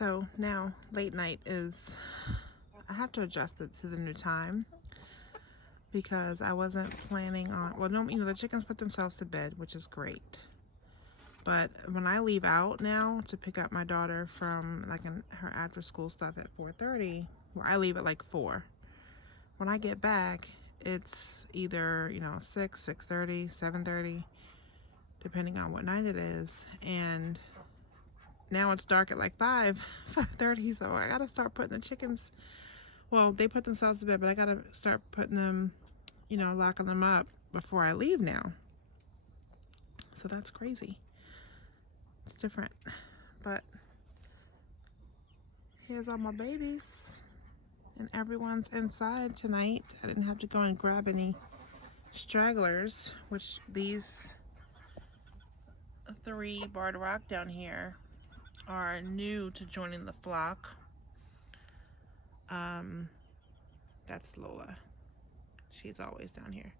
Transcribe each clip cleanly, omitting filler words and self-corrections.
So now late night is, I have to adjust it to the new time because I wasn't planning on, well, no, the chickens put themselves to bed, which is great. But when I leave out now to pick up my daughter from her after school stuff at 4:30, well, I leave at like 4. When I get back, it's either, 6, 6:30, 7:30, depending on what night it is. And now it's dark at like 5:30, so I gotta start putting the chickens, well, they put themselves to bed, but I gotta start putting them, locking them up before I leave now. So that's crazy. It's different. But here's all my babies. And everyone's inside tonight. I didn't have to go and grab any stragglers, which these 3 barred rock down here are new to joining the flock. That's Lola. She's always down here.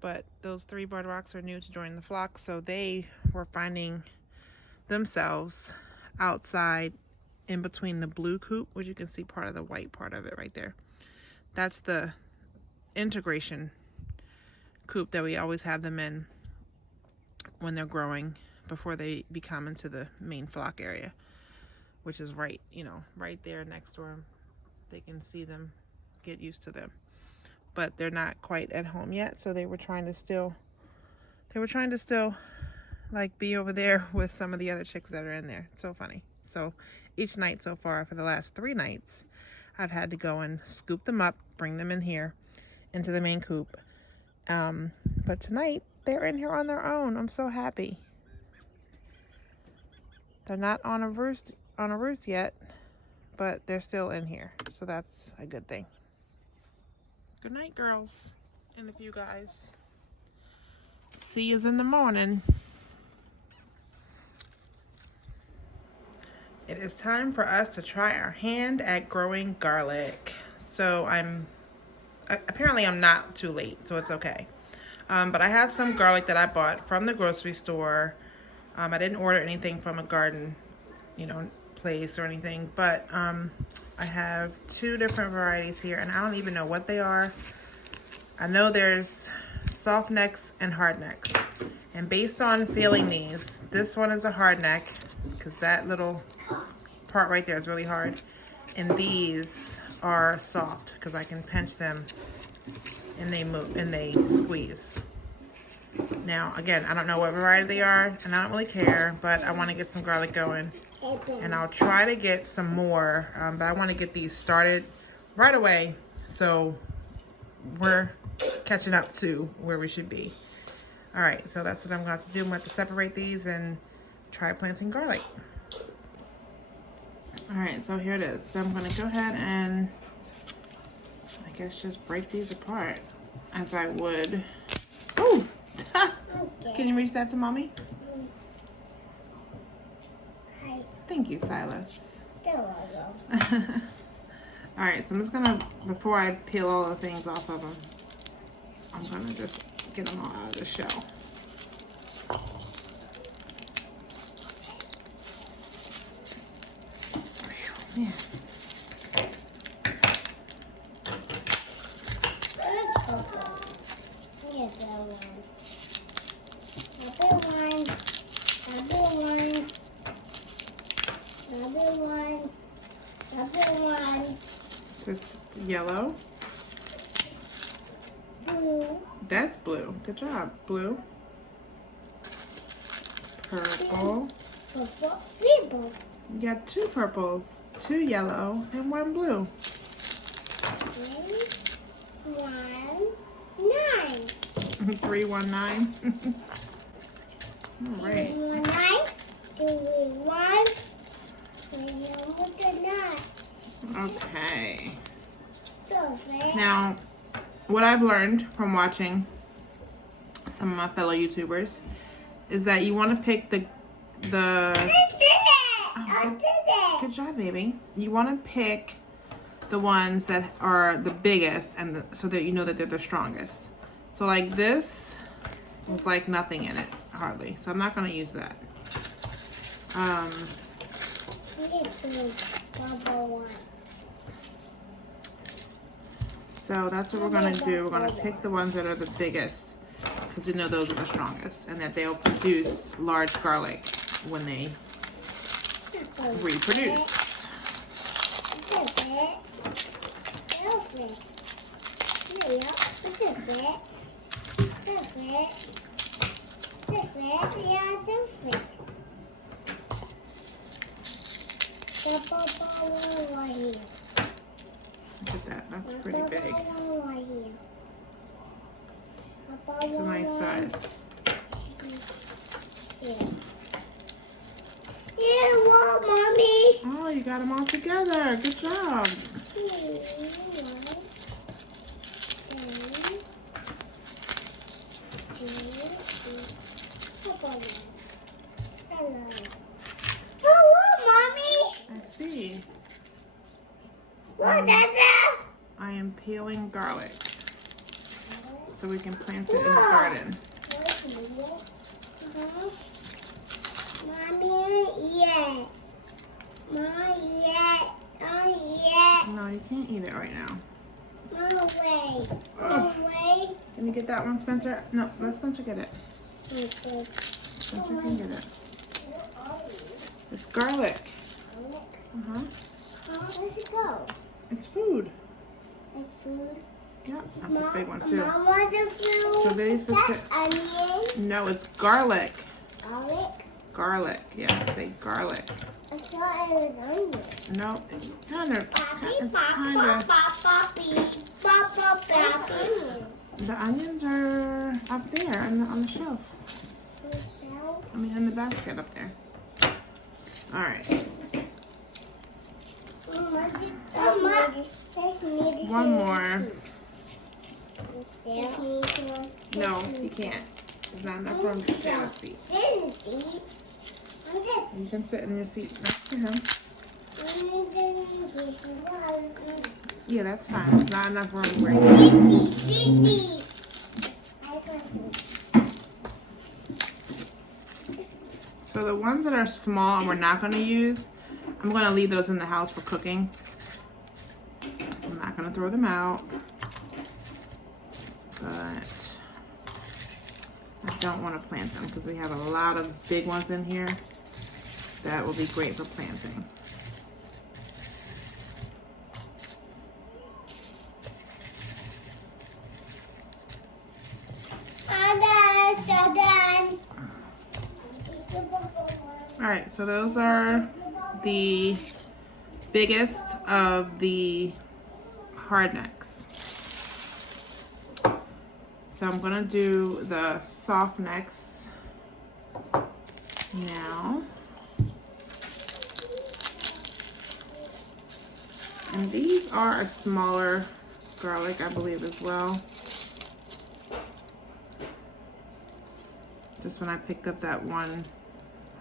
But those 3 barred rocks are new to join the flock, so they were finding themselves outside in between the blue coop, which you can see part of the white part of it right there. That's the integration coop that we always have them in when they're growing before they become into the main flock area, which is right there next door. They can see them, get used to them, but they're not quite at home yet, so they were trying to still like be over there with some of the other chicks that are in there. It's so funny. So each night so far, for the last 3 nights, I've had to go and scoop them up, bring them in here into the main coop. But tonight they're in here on their own. I'm so happy. They're not on a roost yet, but they're still in here, so that's a good thing. Good night, girls, and a few guys. See yous in the morning. It is time for us to try our hand at growing garlic. So apparently I'm not too late, so it's okay. But I have some garlic that I bought from the grocery store. I didn't order anything from a garden, place or anything, but I have 2 different varieties here, and I don't even know what they are. I know there's soft necks and hard necks, and based on feeling these, this one is a hard neck because that little part right there is really hard, and these are soft because I can pinch them and they move and they squeeze. Now again, I don't know what variety they are, and I don't really care, but I want to get some garlic going, and I'll try to get some more, but I want to get these started right away so we're catching up to where we should be. All right, so that's what I'm going to do. I'm going to separate these and try planting garlic. All right, so here it is. So I'm going to go ahead and I guess just break these apart as I would. Oh, can you reach that to mommy? Thank you, Silas. All right, so I'm just gonna, before I peel all the things off of them, I'm gonna just get them all out of the shell. Man. This yellow. Blue. That's blue. Good job. Blue. Purple. Purple. You got 2 purples, 2 yellow, and 1 blue. 319. 319. All right. 319. Okay. Now, what I've learned from watching some of my fellow YouTubers is that you want to pick the I did it. Good job, baby. You want to pick the ones that are the biggest, and so that you know that they're the strongest. So like this was like nothing in it, hardly. So I'm not going to use that. So that's what we're gonna do. We're gonna pick the ones that are the biggest, because you know those are the strongest, and that they'll produce large garlic when they reproduce. Look at that, that's pretty big. It's a nice size. Yeah, well, Mommy. Oh, you got them all together. Good job. Hello. Oh, Mommy. I see. What is that? I am peeling garlic so we can plant it in the garden. Mommy, yeah. Mommy, yeah. Oh, yeah. No, you can't eat it right now. No way. No way. Can you get that one, Spencer? No, let Spencer get it. Spencer can get it. It's garlic. Uh-huh. Where's it go? It's food. Like food? Yep, that's a big one too. Mom wants the food. So these That's onion. No, it's garlic. Garlic. Garlic. Yeah, say garlic. I thought it was onion. No, it's kind of. The onions are up there on the shelf. I mean, in the basket up there. All right. One more. No, you can't. There's not enough room to stand his feet. You can sit in your seat next to him. Yeah, that's fine. There's not enough room where you So the ones that are small and we're not going to use, I'm going to leave those in the house for cooking. I'm not going to throw them out. But I don't want to plant them because we have a lot of big ones in here that will be great for planting. All right, so those are the biggest of the hard necks. So I'm gonna do the soft necks now. And these are a smaller garlic, I believe, as well. Just when I picked up that one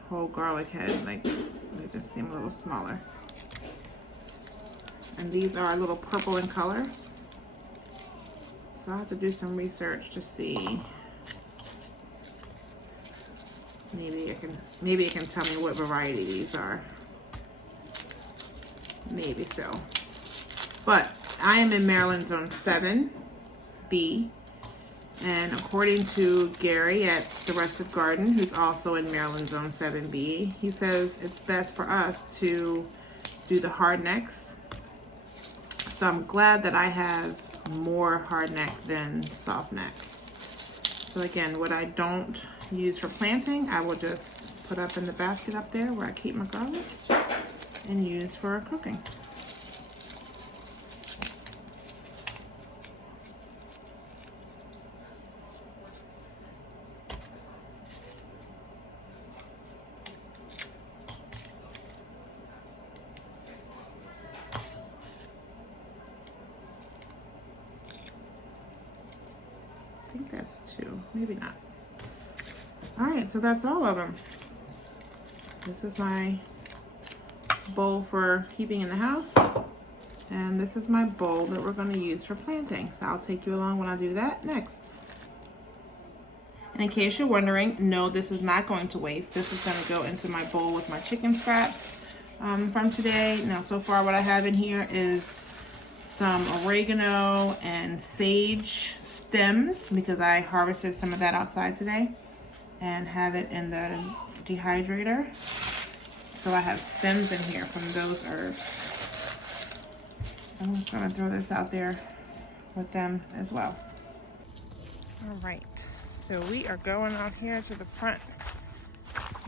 whole garlic head, like they just seem a little smaller. And these are a little purple in color. So I'll have to do some research to see. Maybe it can tell me what variety these are. Maybe so. But I am in Maryland Zone 7B. And according to Gary at The Rusted Garden, who's also in Maryland Zone 7B, he says it's best for us to do the hard necks. So I'm glad that I have more hard neck than soft neck. So again, what I don't use for planting, I will just put up in the basket up there where I keep my garlic and use for cooking. I think that's 2, maybe not. All right, so that's all of them. This is my bowl for keeping in the house, and this is my bowl that we're going to use for planting. So I'll take you along when I do that next. And in case you're wondering, no, this is not going to waste. This is going to go into my bowl with my chicken scraps from today. Now, so far what I have in here is some oregano and sage stems because I harvested some of that outside today and have it in the dehydrator. So I have stems in here from those herbs. So I'm just gonna throw this out there with them as well. All right, so we are going out here to the front.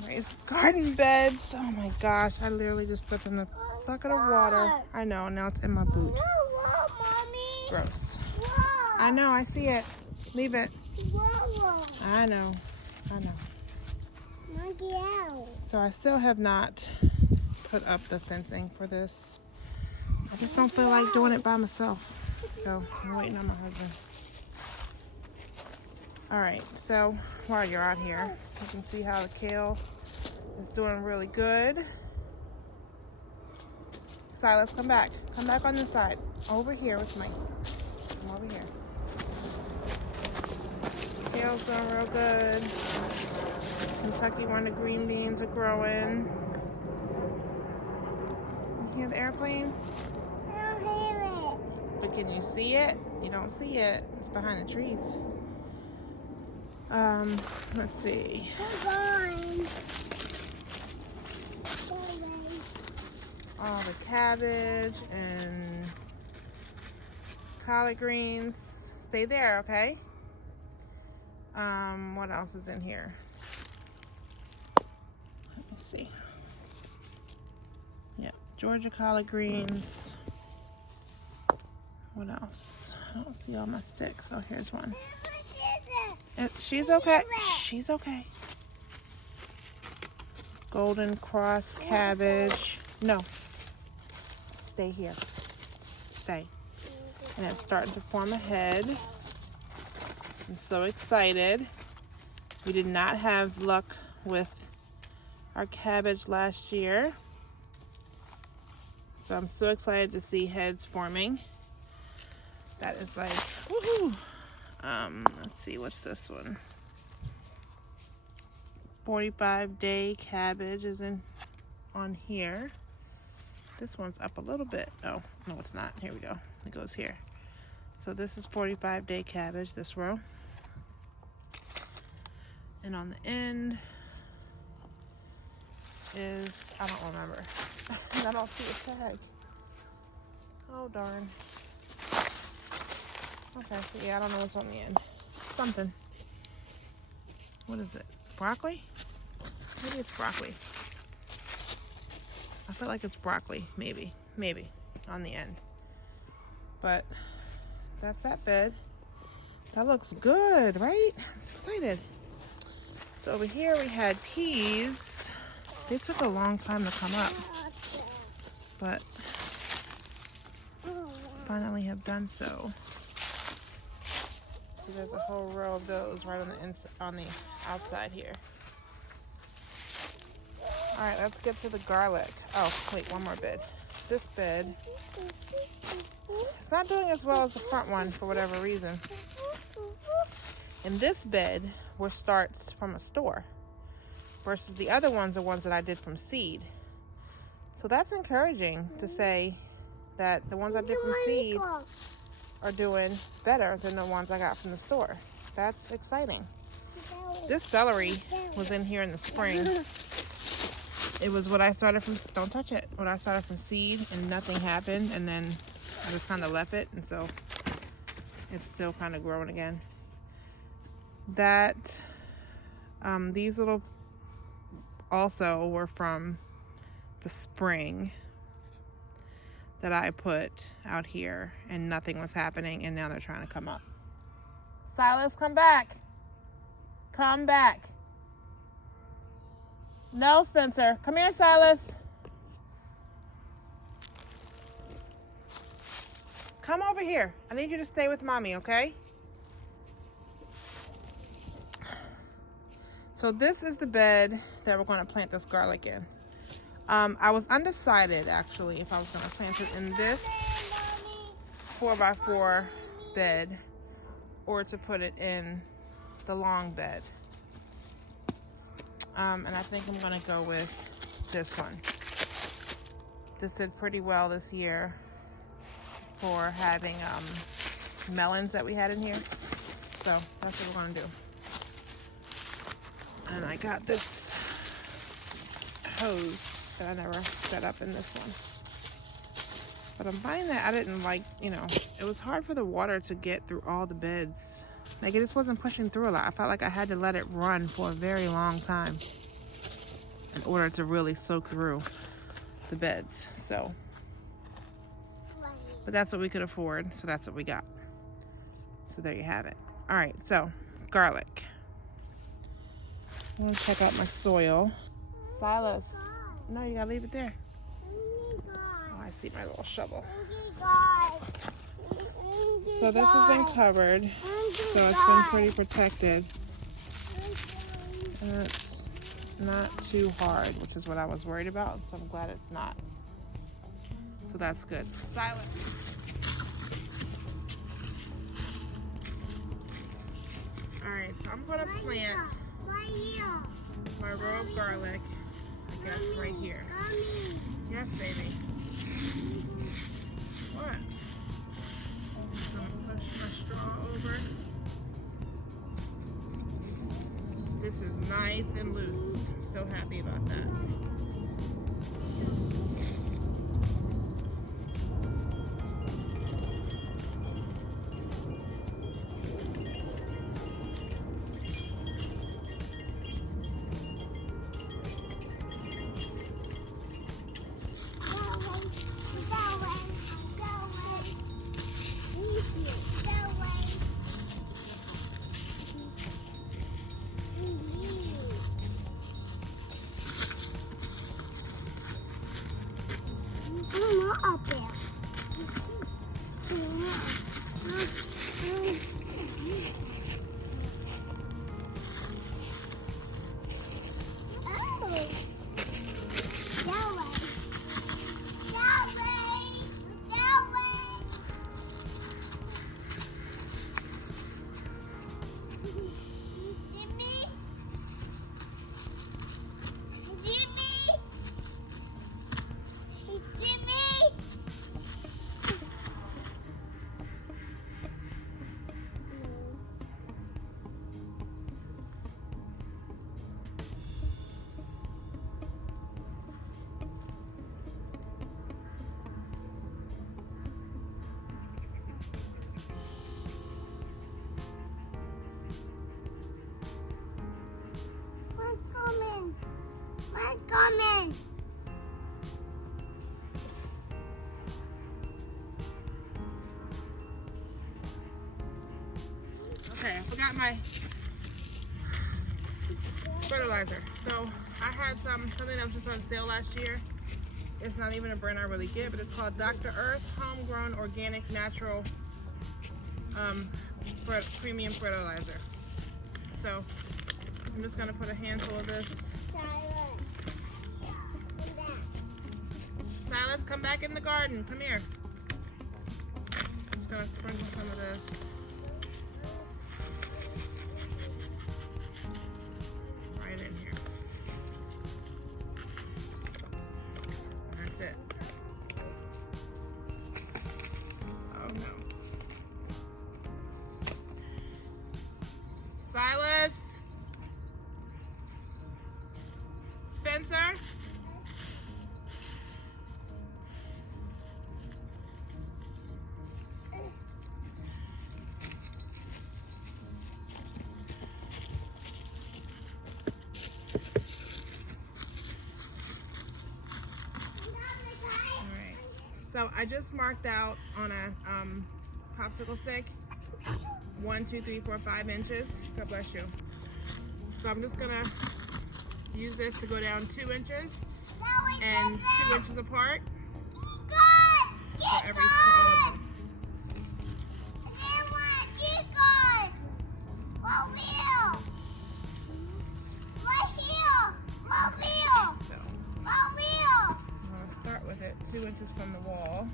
Raised garden beds. Oh my gosh, I literally just stepped in the bucket of water. I know, now it's in my boot. Mommy. Gross. Whoa. I know, I see it. Leave it. Whoa. I know. Monkey out. So I still have not put up the fencing for this. I just don't feel like doing it by myself. So I'm waiting on my husband. All right, so while you're out here, you can see how the kale is doing really good. Silas, come back. Come back on this side. Over here with me. Come over here. Kale's doing real good. Kentucky wonder green beans are growing. You hear the airplane? I don't hear it. But can you see it? You don't see it. It's behind the trees. Let's see. All the cabbage and collard greens. Stay there, okay? What else is in here? Let me see. Yep, Georgia collard greens. What else? I don't see all my sticks. Oh, here's one. She's okay. She's okay. Golden cross cabbage. No. Stay here. Stay. And it's starting to form a head. I'm so excited. We did not have luck with our cabbage last year. So I'm so excited to see heads forming. That is like, woohoo! Let's see, what's this one? 45-day cabbage is on here. This one's up a little bit. Oh, no, it's not. Here we go. It goes here. So this is 45-day cabbage, this row. And on the end is, I don't remember. I don't see a tag. Oh, darn. Okay, so yeah, I don't know what's on the end. Something. What is it? Broccoli? Maybe it's broccoli. I feel like it's broccoli, maybe on the end. But that's that bed. That looks good, right? I'm excited. So over here we had peas. They took a long time to come up, but finally have done so. So there's a whole row of those right on the outside here. All right, let's get to the garlic. Oh, wait, one more bed. This bed, it's not doing as well as the front one for whatever reason. And this bed starts from a store versus the other ones are ones that I did from seed. So that's encouraging to say that the ones I did from seed are doing better than the ones I got from the store. That's exciting. This celery was in here in the spring. It was what I started from, don't touch it, what I started from seed and nothing happened, and then I just kind of left it, and so it's still kind of growing again. That, these little also were from the spring that I put out here and nothing was happening, and now they're trying to come up. Silas, come back. Come back. No, Spencer. Come here, Silas. Come over here. I need you to stay with mommy, okay? So this is the bed that we're going to plant this garlic in. I was undecided, actually, if I was going to plant it in this 4x4 bed or to put it in the long bed. And I think I'm going to go with this one. this did pretty well this year for having melons that we had in here. So that's what we're gonna do. And I got this hose that I never set up in this one. But I'm finding that I didn't like, it was hard for the water to get through all the beds. Like, it just wasn't pushing through a lot. I felt like I had to let it run for a very long time in order to really soak through the beds. So, but that's what we could afford, so that's what we got. So there you have it. All right, so garlic. I want to check out my soil. Silas, no, you gotta leave it there. Oh, I see my little shovel. So this has been covered, so it's been pretty protected. And it's not too hard, which is what I was worried about, so I'm glad it's not. So that's good. Silence. Alright, so I'm gonna plant my row of garlic, I guess, right here. Yes, baby. What? I'm gonna push my straw over. This is nice and loose. So happy about that. Up there. Coming. Okay, I forgot my fertilizer. So I had something that was just on sale last year. It's not even a brand I really get, but it's called Dr. Earth Homegrown Organic Natural Premium Fertilizer. So I'm just gonna put a handful of this. Silas, come back in the garden. Come here. Just gonna sprinkle some of this. Right in here. That's it. Oh no. Silas? Spencer? So I just marked out on a popsicle stick 1, 2, 3, 4, 5 inches. God bless you. So I'm just gonna use this to go down 2 inches and 2 inches apart for all of them. So I'm gonna start with it 2 inches from the wall.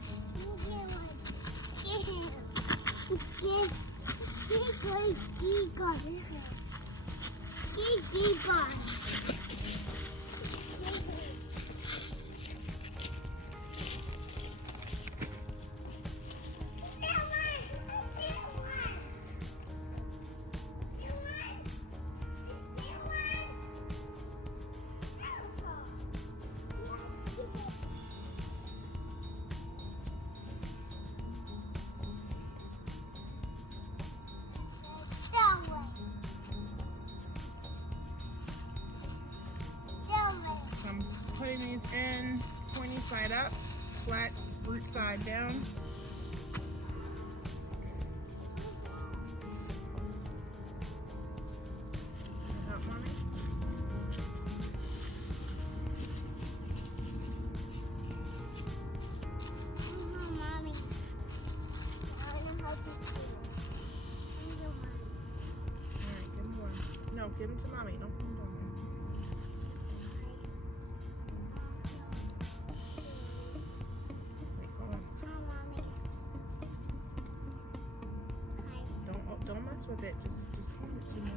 putting these in pointy side up, flat root side down. Help, Mommy? Oh, Mommy. I want to help you too. Thank you, Mommy. Alright, give him one. No, give him to Mommy. Don't put him down there. Wait, hold on. Hi, Mommy. Hi. Don't mess with it. Just hold it to me.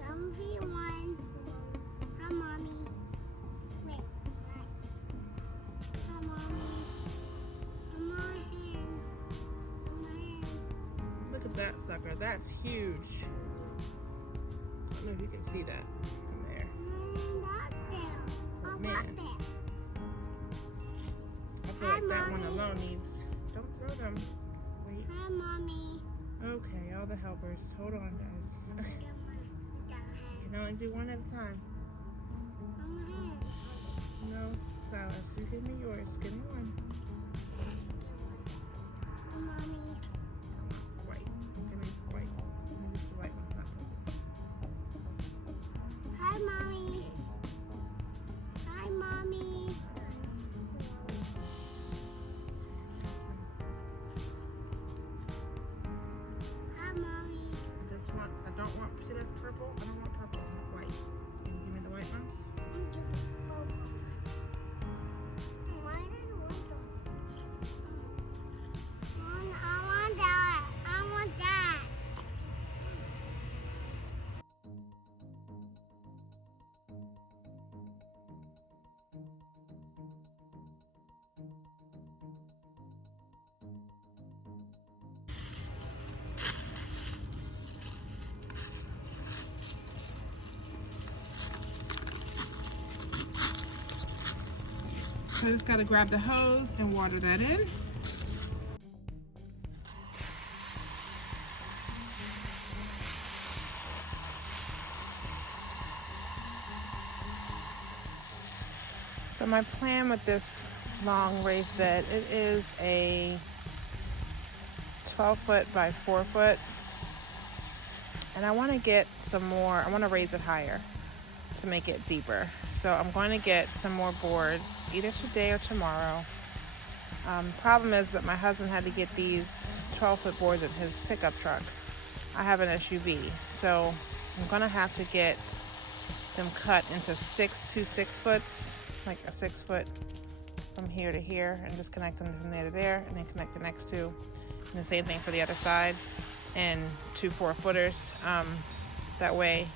Gumby one. Hi, Mommy. Wait. Hi. Hi, Mommy. Come on in. Come on in. Look at that sucker. That's huge. I don't know if you can see that from there. Not there. Oh, Oh, man. not there. I feel Hi, like that one Mommy. alone needs. Don't throw them. Wait. Hi, Mommy. Okay, all the helpers. Hold on, guys. You can only do one at a time. No, Silas, you give me yours. Give me one. Mommy. White. Give me white. Let me use the white one. Hi, Mommy. Hi, Mommy. Hi, Mommy. I don't want, see that's purple? I don't want purple. I want white. Can you give me the white ones? Why does it want them? I want that. I want that. So I just gotta grab the hose and water that in. So my plan with this long raised bed, it is a 12 foot by 4 foot. And I want to get some more, I want to raise it higher to make it deeper. So I'm going to get some more boards either today or tomorrow. Problem is that my husband had to get these 12-foot boards in his pickup truck. I have an SUV, so I'm going to have to get them cut into 6 to 6 foots, like a 6 foot from here to here, and just connect them from there to there, and then connect the next two. And the same thing for the other side, and 2 4-footers. That way,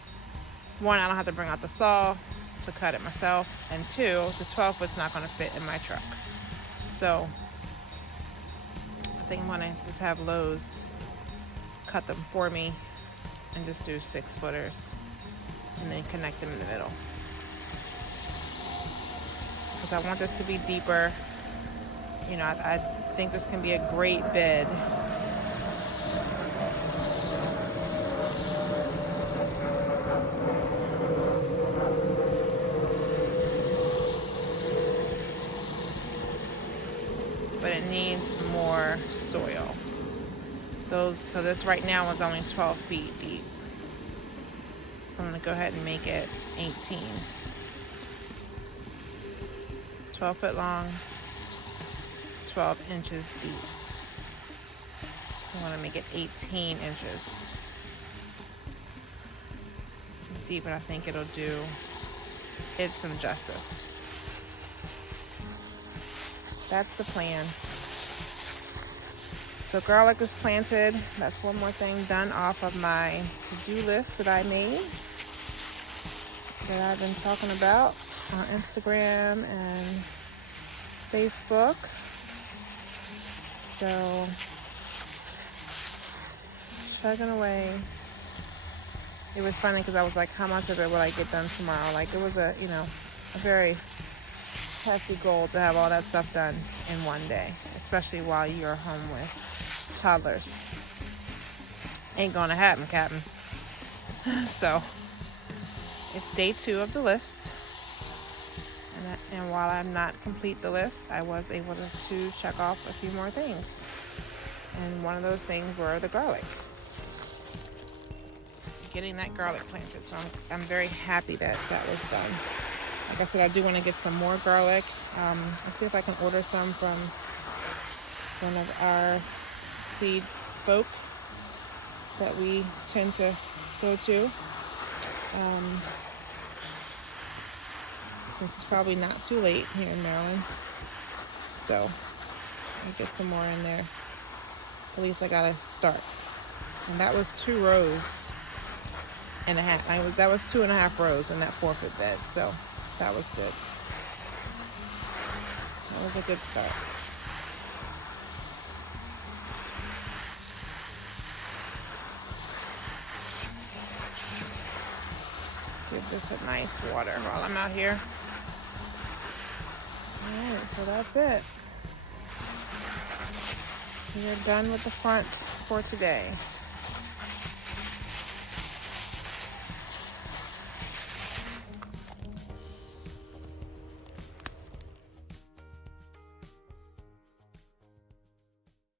one, I don't have to bring out the saw to cut it myself, and 2, the 12 foot's not going to fit in my truck. So I think I'm going to just have Lowe's cut them for me and just do 6 footers and then connect them in the middle. Because I want this to be deeper. You know, I think this can be a great bed. But it needs more soil. So this right now is only 12 feet deep. So I'm going to go ahead and make it 18. 12 foot long, 12 inches deep. I want to make it 18 inches deep, and I think it'll do it some justice. That's the plan. So garlic is planted. That's one more thing done off of my to-do list that I made, that I've been talking about on Instagram and Facebook. So chugging away. It was funny because I was like, how much of it will I get done tomorrow? Like, it was a very hefty goal to have all that stuff done in one day, especially while you're home with toddlers. Ain't gonna happen, Captain. So It's day 2 of the list. And while I'm not complete the list, I was able to check off a few more things. And one of those things were the garlic. Getting that garlic planted. So I'm very happy that that was done. Like I said, I do want to get some more garlic. Let's see if I can order some from one of our seed folk that we tend to go to. Since it's probably not too late here in Maryland. So I'll get some more in there. At least I gotta start. And that was 2 rows and a half. That was 2.5 rows in that 4-foot bed. So that was good. That was a good start. Give this a nice water while I'm out here. Alright, so that's it. We're done with the front for today.